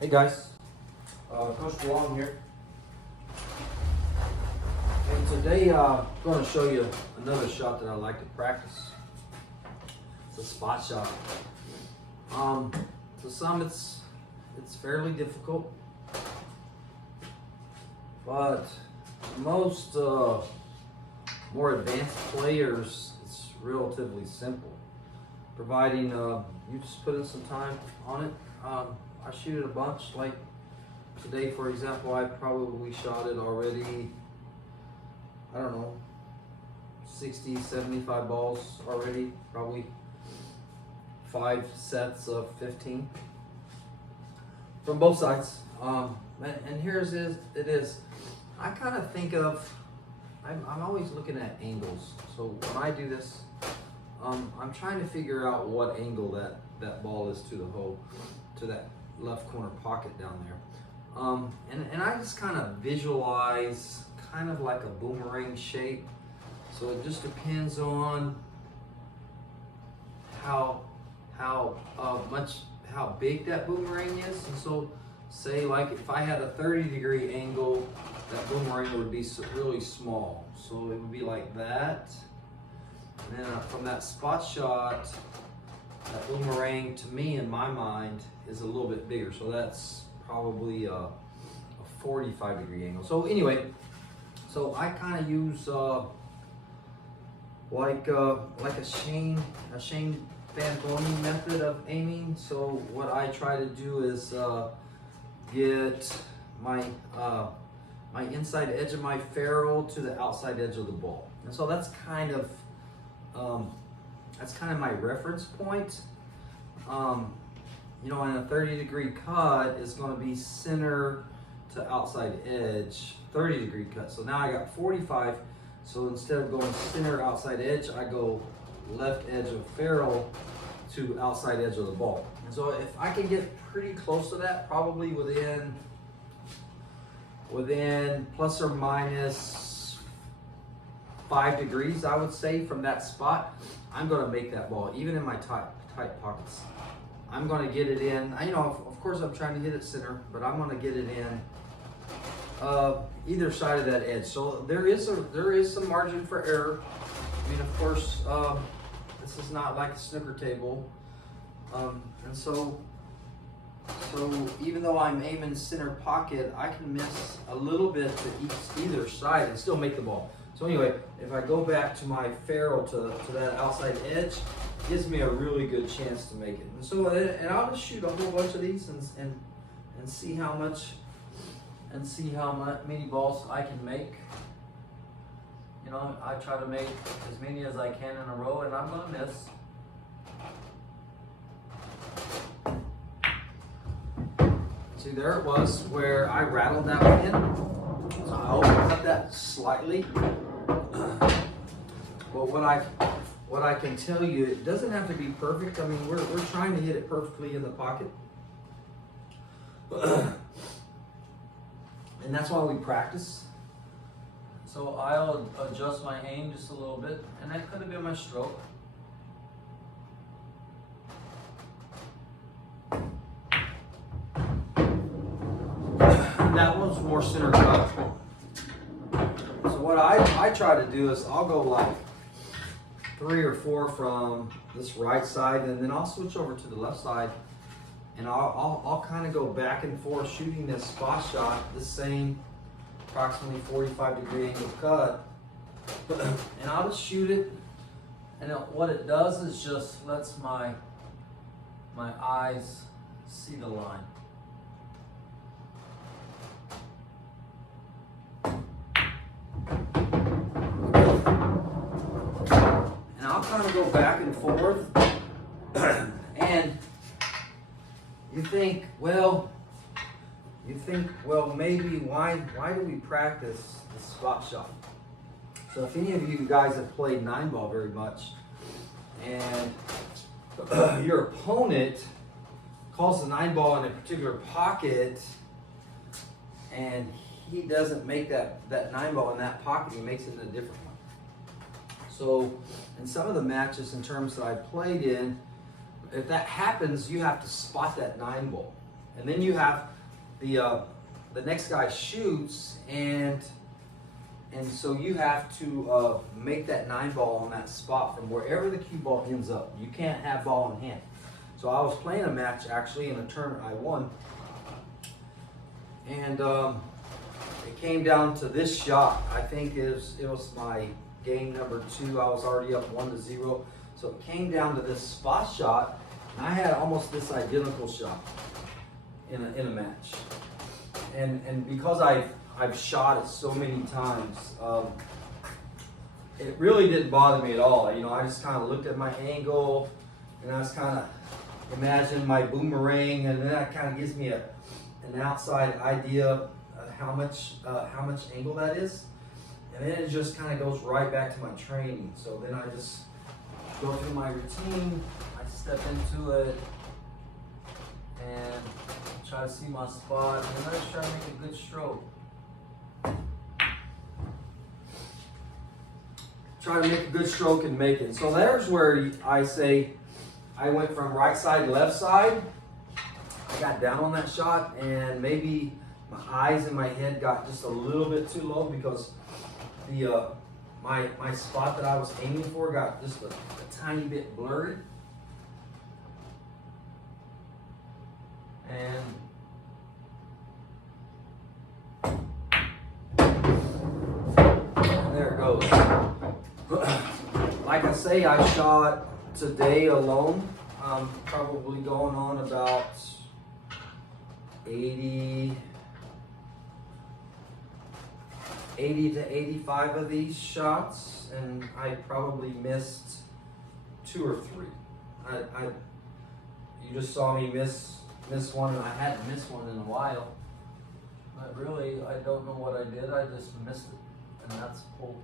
Hey guys, Coach DeLong here. And today I'm going to show you another shot that I like to practice. It's a spot shot. To some it's fairly difficult, but most more advanced players it's relatively simple. Providing you just put in some time on it. I shoot it a bunch. Like today, for example, I probably shot it already, I don't know, 60, 75 balls already, probably 5 sets of 15 from both sides. And here's it is. I kind of think of, I'm always looking at angles. So when I do this, I'm trying to figure out what angle that ball is to the hole, to that left corner pocket down there. And I just kind of visualize kind of like a boomerang shape. So it just depends on how big that boomerang is. And so say like if I had a 30-degree angle, that boomerang would be really small. So it would be like that. And then from that spot shot, that boomerang to me in my mind is a little bit bigger. So that's probably a 45-degree angle. So anyway, so I kind of use like a Shane Van Bonen method of aiming. So what I try to do is get my my inside edge of my ferrule to the outside edge of the ball. And so that's kind of my reference point. You know, in a 30-degree cut is going to be center to outside edge, 30-degree cut. So now I got 45. So instead of going center outside edge, I go left edge of ferrule to outside edge of the ball. And so if I can get pretty close to that, probably within plus or minus 5 degrees, I would say, from that spot, I'm going to make that ball, even in my tight pockets. I'm going to get it in. You know, of course, I'm trying to hit it center, but I'm going to get it in either side of that edge. So there is some margin for error. I mean, of course, this is not like a snooker table, and so even though I'm aiming center pocket, I can miss a little bit to either side and still make the ball. So anyway, if I go back to my ferrule to that outside edge, it gives me a really good chance to make it. And so, and I'll just shoot a whole bunch of these and see how many balls I can make. You know, I try to make as many as I can in a row, and I'm gonna miss. See, there it was where I rattled that one in. So I overcut that slightly. But what I can tell you, it doesn't have to be perfect. I mean, we're trying to hit it perfectly in the pocket. And that's why we practice. So I'll adjust my aim just a little bit, and that could have been my stroke. That one's more center cut. So what I try to do is I'll go like 3 or 4 from this right side, and then I'll switch over to the left side, and I'll kind of go back and forth shooting this spot shot, the same approximately 45-degree angle cut, and I'll just shoot it, and what it does is just lets my eyes see the line. And I'll kind of go back and forth, and you think, well, maybe why do we practice the spot shot? So if any of you guys have played 9-ball very much, and your opponent calls the 9-ball in a particular pocket, and he doesn't make that 9-ball in that pocket, he makes it in a different one. So in some of the matches in terms that I played in, if that happens, you have to spot that 9-ball. And then you have the next guy shoots, and so you have to make that 9 ball on that spot from wherever the cue ball ends up. You can't have ball in hand. So I was playing a match actually in a tournament I won, and it came down to this shot. I think it was my game number 2. I was already up 1-0. So it came down to this spot shot, and I had almost this identical shot in a match. And because I've shot it so many times, it really didn't bother me at all. You know, I just kind of looked at my angle, and I was kind of imagining my boomerang, and then that kind of gives me an outside idea of how much angle that is, and then it just kind of goes right back to my training. So then I just go through my routine, I step into it, and try to see my spot, and then I just try to make a good stroke. Try to make a good stroke and make it. So there's where I say I went from right side to left side. I got down on that shot, and maybe my eyes in my head got just a little bit too low because the my spot that I was aiming for got just a tiny bit blurry. And there it goes. Like I say, I shot today alone. I'm probably going on about 80 to 85 of these shots, and I probably missed 2 or 3. You just saw me miss one, and I hadn't missed one in a while. But really, I don't know what I did. I just missed it, and that's cool.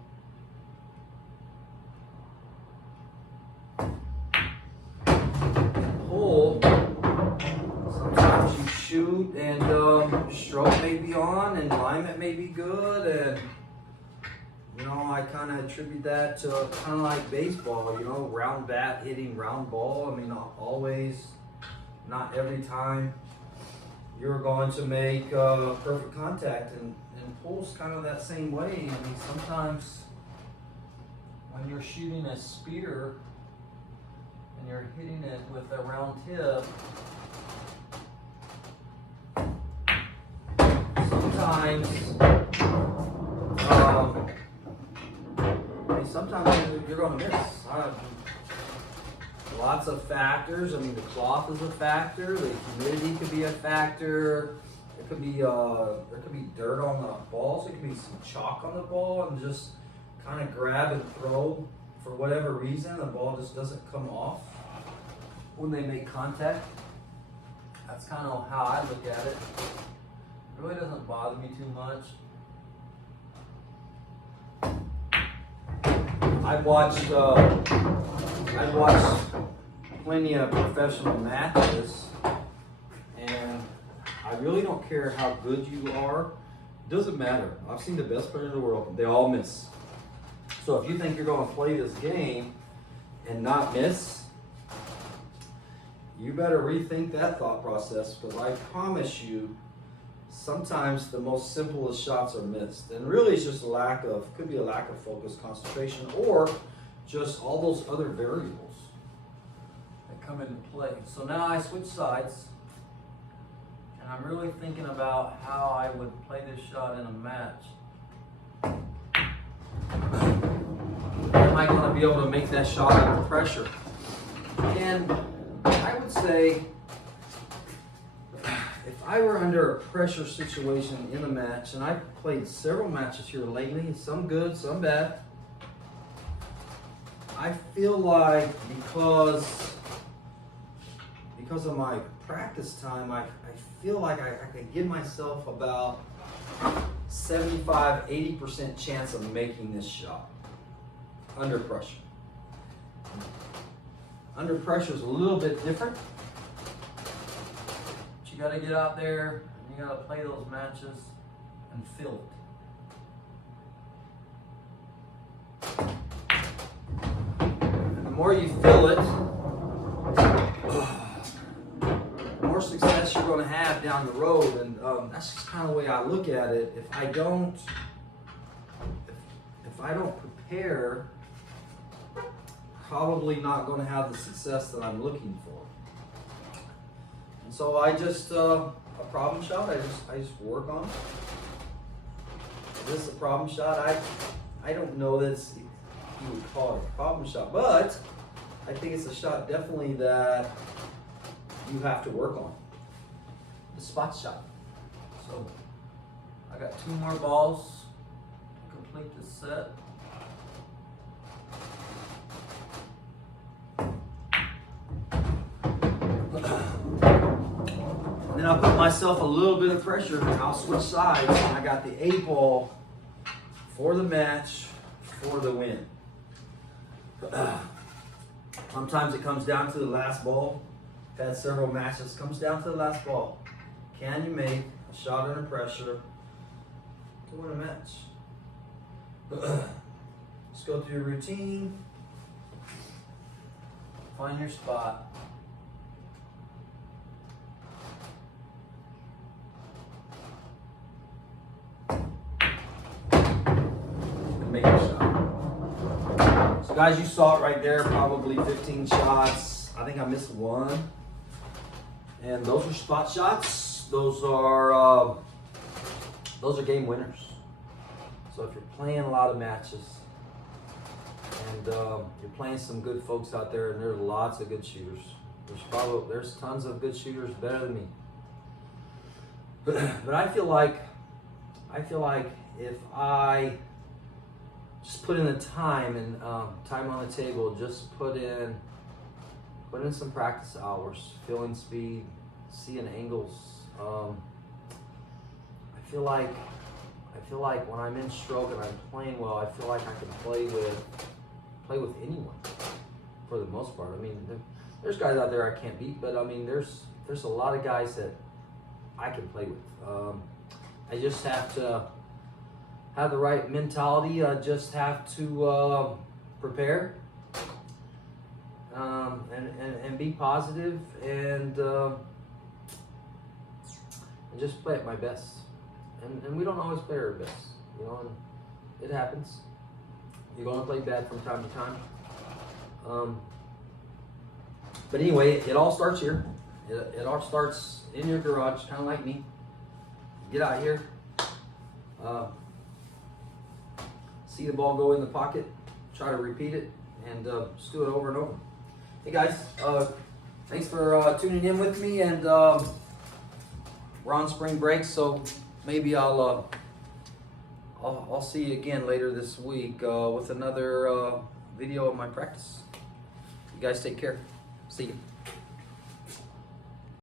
Pull. Sometimes you shoot, and stroke may be on, and alignment may be good, and you know, I kind of attribute that to kind of like baseball. You know, round bat hitting round ball. I mean, not always, not every time you're going to make perfect contact, and pull's kind of that same way. I mean, sometimes when you're shooting a spear and you're hitting it with a round tip, sometimes you're going to miss. Lots of factors. I mean, the cloth is a factor. The humidity could be a factor. It could be there could be dirt on the balls. It could be some chalk on the ball, and just kind of grab and throw for whatever reason. The ball just doesn't come off when they make contact. That's kind of how I look at it. It really doesn't bother me too much. I've watched plenty of professional matches, and I really don't care how good you are. It doesn't matter. I've seen the best player in the world. They all miss. So if you think you're going to play this game and not miss, you better rethink that thought process, because I promise you, sometimes the most simplest shots are missed. And really it's just could be a lack of focus, concentration, or just all those other variables that come into play. So now I switch sides, and I'm really thinking about how I would play this shot in a match. Am I going to be able to make that shot under pressure? And I would say, if I were under a pressure situation in a match, and I've played several matches here lately, some good, some bad, I feel like because of my practice time, I feel like I could give myself about 75-80% chance of making this shot under pressure. Under pressure is a little bit different. But you got to get out there and you got to play those matches and feel it. And the more you feel it, the more success you're going to have down the road, and that's just kind of the way I look at it. If I don't prepare, probably not going to have the success that I'm looking for. And so I just a problem shot. I just work on it. This is a problem shot. I don't know that you would call it a problem shot, but I think it's a shot definitely that you have to work on. The spot shot. So I got 2 more balls to complete this set. And then I'll put myself a little bit of pressure and I'll switch sides. And I got the 8 ball for the match, for the win. Sometimes it comes down to the last ball. I've had several matches. Comes down to the last ball. Can you make a shot under pressure to win a match? Just go through your routine. Find your spot. And make a shot. So guys, you saw it right there, probably 15 shots. I think I missed 1. And those are spot shots. Those are game winners. So if you're playing a lot of matches and you're playing some good folks out there, and there's lots of good shooters. There's tons of good shooters better than me. But I feel like if I just put in the time and time on the table, just put in some practice hours, feeling speed, seeing angles. I feel like when I'm in stroke and I'm playing well, I feel like I can play with anyone for the most part. I mean, there's guys out there I can't beat, but I mean, there's a lot of guys that I can play with. I just have to have the right mentality. I just have to prepare and be positive and just play at my best. And we don't always play our best, you know, and it happens. You're going to play bad from time to time. But anyway, it all starts here. It all starts in your garage, kind of like me. Get out here. See the ball go in the pocket. Try to repeat it. And just do it over and over. Hey guys, thanks for tuning in with me. And we're on spring break, so maybe I'll see you again later this week with another video of my practice. You guys take care. See you.